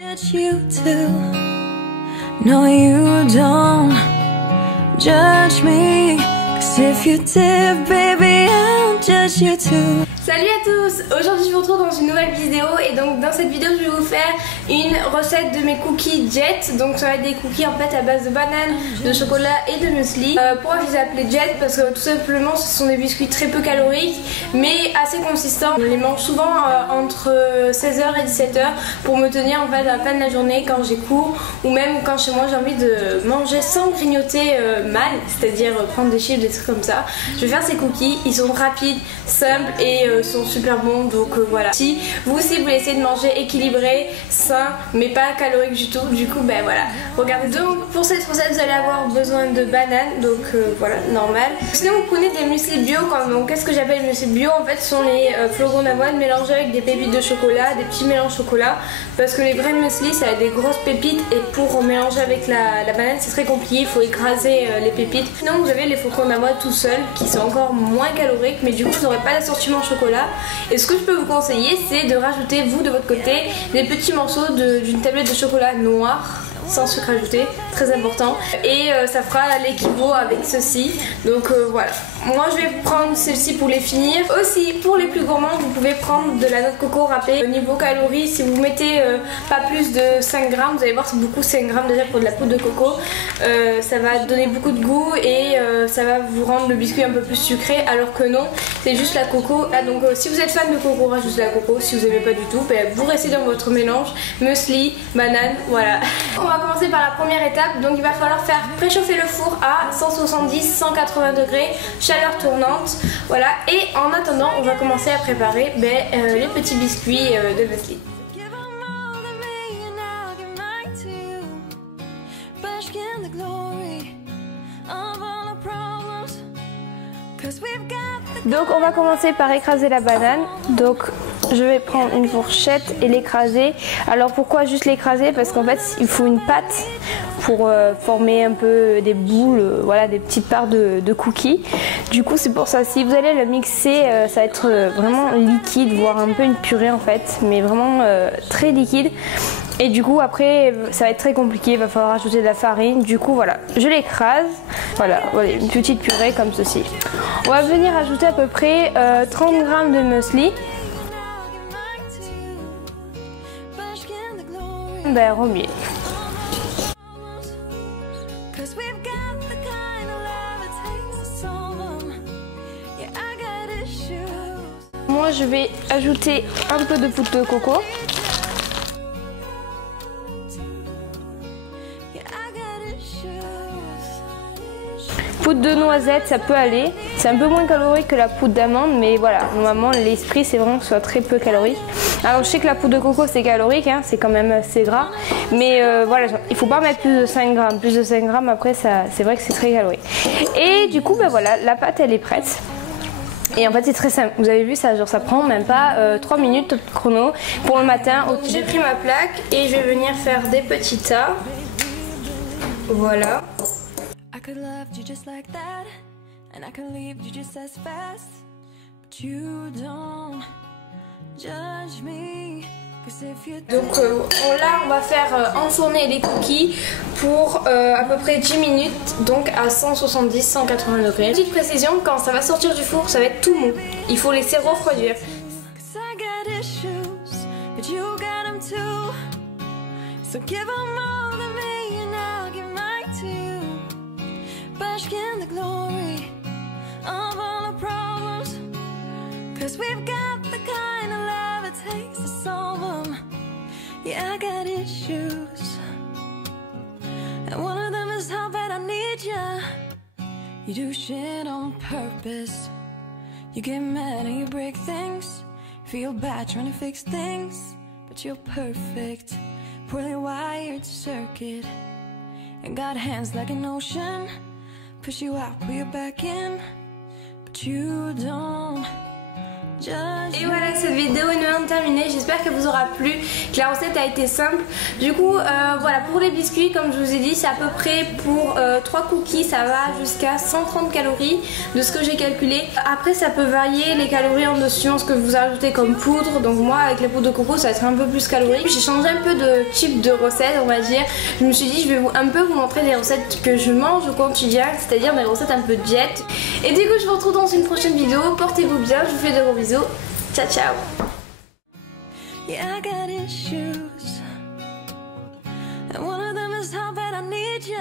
Judge you too. No, you don't judge me. 'Cause if you did, baby, I'll judge you too. Salut à tous! Aujourd'hui je vous retrouve dans une nouvelle vidéo et donc dans cette vidéo je vais vous faire une recette de mes cookies Jet. Donc ça va être des cookies en fait à base de banane, de chocolat et de muesli. Pourquoi je les ai appelés Jet? Parce que tout simplement ce sont des biscuits très peu caloriques mais assez consistants. Je les mange souvent entre 16h et 17h pour me tenir en fait à la fin de la journée quand j'ai cours ou même quand chez moi j'ai envie de manger sans grignoter mal, c'est-à-dire prendre des chips, des trucs comme ça. Je vais faire ces cookies, ils sont rapides, simples et sont super bons, donc voilà. Si vous aussi vous voulez essayer de manger équilibré, sain mais pas calorique du tout, du coup ben voilà, regardez. Donc pour cette recette vous allez avoir besoin de bananes, donc voilà, normal. Sinon vous prenez des muesli bio. Donc qu'est-ce que j'appelle muesli bio? En fait ce sont les flocons d'avoine mélangés avec des pépites de chocolat, des petits mélanges chocolat, parce que les vrais muesli ça a des grosses pépites et pour mélanger avec la banane c'est très compliqué, il faut écraser les pépites. Sinon vous avez les flocons d'avoine tout seuls qui sont encore moins caloriques mais du coup vous n'aurez pas l'assortiment chocolat. Et ce que je peux vous conseiller c'est de rajouter vous de votre côté des petits morceaux d'une tablette de chocolat noir sans sucre ajouté, très important, et ça fera l'équivalent avec ceci. Donc voilà, moi je vais prendre celle-ci pour les finir. Aussi pour les plus gourmands vous pouvez prendre de la noix de coco râpée. Au niveau calories, si vous mettez pas plus de 5 grammes, vous allez voir c'est beaucoup 5 grammes déjà pour de la poudre de coco, ça va donner beaucoup de goût et ça va vous rendre le biscuit un peu plus sucré, alors que non, c'est juste la coco. Ah, donc si vous êtes fan de coco, rajoutez la coco. Si vous n'aimez pas du tout, ben, vous restez dans votre mélange muesli, banane, voilà. On va commencer par la première étape. Donc il va falloir faire préchauffer le four à 170-180 degrés, chaleur tournante, voilà. Et en attendant on va commencer à préparer les petits biscuits de muesli. Donc on va commencer par écraser la banane. Donc je vais prendre une fourchette et l'écraser. Alors pourquoi juste l'écraser? Parce qu'en fait il faut une pâte pour former un peu des boules, voilà, des petites parts de cookies. Du coup c'est pour ça, si vous allez le mixer, ça va être vraiment liquide, voire un peu une purée en fait, mais vraiment très liquide. Et du coup après ça va être très compliqué, il va falloir ajouter de la farine. Du coup voilà, je l'écrase, voilà, une petite purée comme ceci. On va venir ajouter à peu près 30 g de muesli. Remuer. Moi je vais ajouter un peu de poudre de coco. Poudre de noisette, ça peut aller. C'est un peu moins calorique que la poudre d'amande, mais voilà, normalement l'esprit c'est vraiment que ce soit très peu calorique. Alors je sais que la poudre de coco c'est calorique, hein, c'est quand même assez gras, mais voilà, il faut pas mettre plus de 5 grammes. Plus de 5 grammes après, c'est vrai que c'est très calorique. Et du coup, voilà, la pâte elle est prête. Et en fait c'est très simple, vous avez vu ça, genre ça prend même pas 3 minutes chrono pour le matin. J'ai pris ma plaque et je vais venir faire des petits tas. Voilà. I could love you just like that, and I could leave you just as fast, but you don't judge me. Donc là on va faire enfourner les cookies pour à peu près 10 minutes, donc à 170-180 degrés. Petite précision, quand ça va sortir du four ça va être tout mou, il faut laisser refroidir. Yeah, I got issues, and one of them is how bad I need ya. You do shit on purpose. You get mad and you break things. Feel bad trying to fix things, but you're perfect. Poorly wired circuit, and got hands like an ocean. Push you out, pull you back in, but you don't. Et voilà, cette vidéo est maintenant terminé. J'espère qu'elle vous aura plu, que la recette a été simple. Du coup voilà, pour les biscuits, comme je vous ai dit, c'est à peu près pour 3 cookies, ça va jusqu'à 130 calories de ce que j'ai calculé. Après ça peut varier les calories en dessous, ce que vous ajoutez comme poudre. Donc moi avec la poudre de coco ça va être un peu plus calorique. J'ai changé un peu de type de recette, on va dire. Je me suis dit je vais un peu vous montrer des recettes que je mange au quotidien, c'est-à-dire des recettes un peu diète. Et du coup je vous retrouve dans une prochaine vidéo. Portez-vous bien, je vous fais de gros bisous. Ciao ciao. Yeah, I got issues, and one of them is how bad I need you.